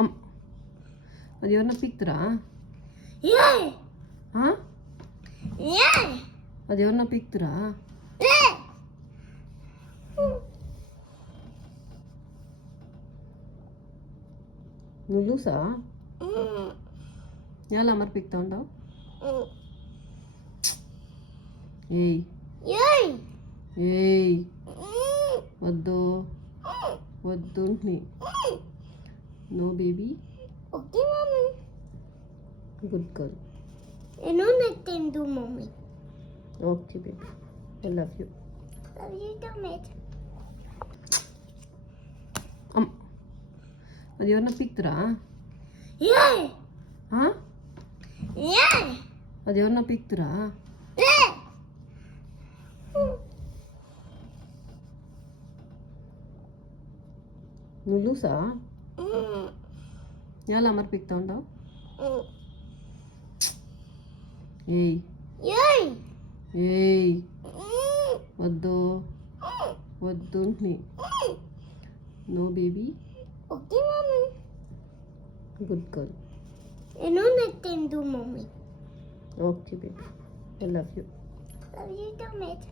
ಅಮ್ ಅದು ఎవరన్నా పిక్తురా అది ఎవరన్నా పిక్తురా నువ్వు లూసా ఎలా మరి పిక్తా ఉండవు ఏయ్ ఏయ్ వద్దు వద్దు no baby Okay, mommy. Good girl. I know nothing to mommy. Okay baby I love you. Love you too, mate. Um అది ఎవరన్నా పిక్తురా అది ఎవరన్నా పిక్తురా నువ్వు లూసా ఎలా మరి పిక్తా ఉండవు ఏయ్ ఏయ్ వద్దు వద్దు no baby Okay, mommy. Good girl. I know nothing to mommy. Okay baby I love you. Love you too, mate.